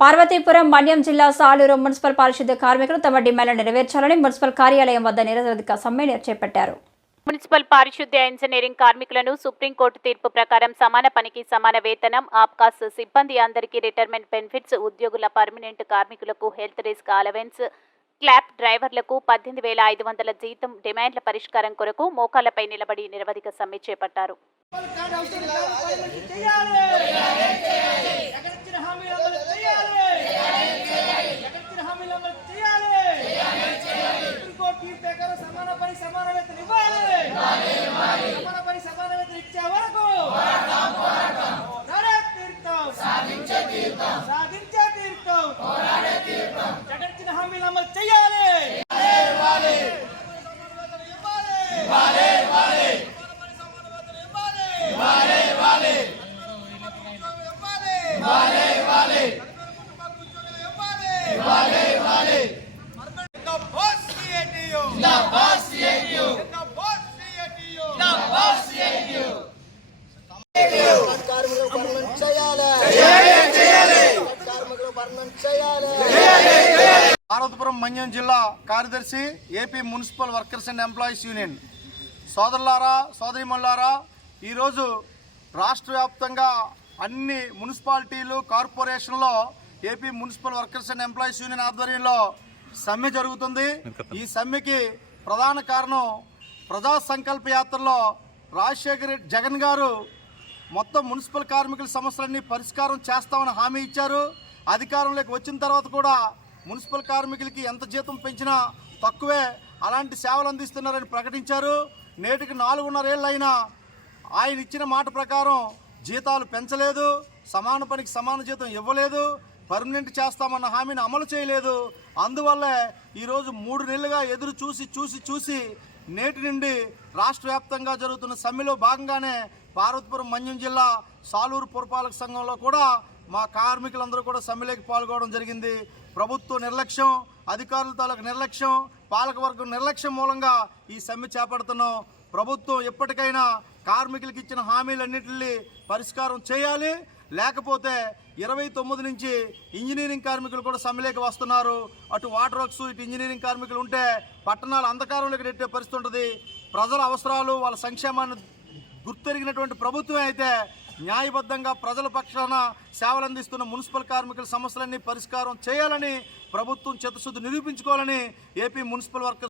పార్వతీపురం మన్యం జిల్లా సాలూరు మున్సిపల్ పారిశుద్ధ్య కార్మికులు తమ డిమాండ్లను నెరవేర్చాలని మున్సిపల్ కార్యాలయం వద్ద నిరవధిక సమ్మె చేపట్టారు. మున్సిపల్ పారిశుద్ధ్య ఇంజనీరింగ్ కార్మికులను సుప్రీంకోర్టు తీర్పు ప్రకారం సమాన పనికి సమాన వేతనం, ఆప్కాస్ సిబ్బంది అందరికీ రిటైర్మెంట్ బెనిఫిట్స్, ఉద్యోగుల పర్మనెంట్ కార్మికులకు హెల్త్ రిస్క్ అలవెన్స్, క్లాప్ డ్రైవర్లకు 18,500 జీతం డిమాండ్ల పరిష్కారం కొరకు మోకాళ్లపై నిలబడి నిరవధిక సమ్మె చేపట్టారు. పార్వతీపురం మన్యం జిల్లా కార్యదర్శి, AP municipal workers and employees union. సోదరులారా, సోదరీమణులారా, ఈరోజు రాష్ట్ర వ్యాప్తంగా అన్ని మున్సిపాలిటీలు, కార్పొరేషన్లో AP municipal workers and employees union ఆధ్వర్యంలో సమ్మె జరుగుతుంది. ఈ సమ్మెకి ప్రధాన కారణం ప్రజా సంకల్ప యాత్రలో రాజశేఖర్ జగన్ గారు మొత్తం మున్సిపల్ కార్మికుల సమస్యలన్నీ పరిష్కారం చేస్తామని హామీ ఇచ్చారు. అధికారంలోకి వచ్చిన తర్వాత కూడా మున్సిపల్ కార్మికులకి ఎంత జీతం పెంచినా తక్కువే, అలాంటి సేవలు అందిస్తున్నారని ప్రకటించారు. నేటికి 4.5 ఏళ్ళు అయినా ఆయన ఇచ్చిన మాట ప్రకారం జీతాలు పెంచలేదు, సమాన పనికి సమాన జీతం ఇవ్వలేదు, పర్మనెంట్ చేస్తామన్న హామీని అమలు చేయలేదు. అందువల్లే ఈరోజు 3 నెలలుగా ఎదురు చూసి నేటి నుండి రాష్ట్ర వ్యాప్తంగా జరుగుతున్న సమ్మెలో భాగంగానే పార్వతీపురం మన్యం జిల్లా సాలూరు పురపాలక సంఘంలో కూడా మా కార్మికులందరూ కూడా సమ్మెలోకి పాల్గొనడం జరిగింది. ప్రభుత్వ నిర్లక్ష్యం, అధికారుల తాలూకు నిర్లక్ష్యం, పాలకవర్గం నిర్లక్ష్యం మూలంగా ఈ సమ్మె చేపడుతున్నాం. ప్రభుత్వం ఎప్పటికైనా కార్మికులకు ఇచ్చిన హామీలన్నింటినీ పరిష్కారం చేయాలి. లేకపోతే 29 నుంచి ఇంజనీరింగ్ కార్మికులు కూడా సమ్మెలోకి వస్తున్నారు. అటు వాటర్ వర్క్స్, ఇటు ఇంజనీరింగ్ కార్మికులు ఉంటే పట్టణాలు అంధకారంలోకి నెట్టే పరిస్థితి ఉంటుంది. ప్రజల అవసరాలు, వాళ్ళ సంక్షేమాన్ని గుర్తెరిగినటువంటి ప్రభుత్వమే అయితే న్యాయబద్ధంగా ప్రజల పక్షాన సేవలు అందిస్తున్న మున్సిపల్ కార్మికుల సమస్యలన్నీ పరిష్కారం చేయాలని ప్రభుత్వం చిత్తశుద్ధి నిరూపించుకోవాలని ఏపీ మున్సిపల్ వర్కర్స్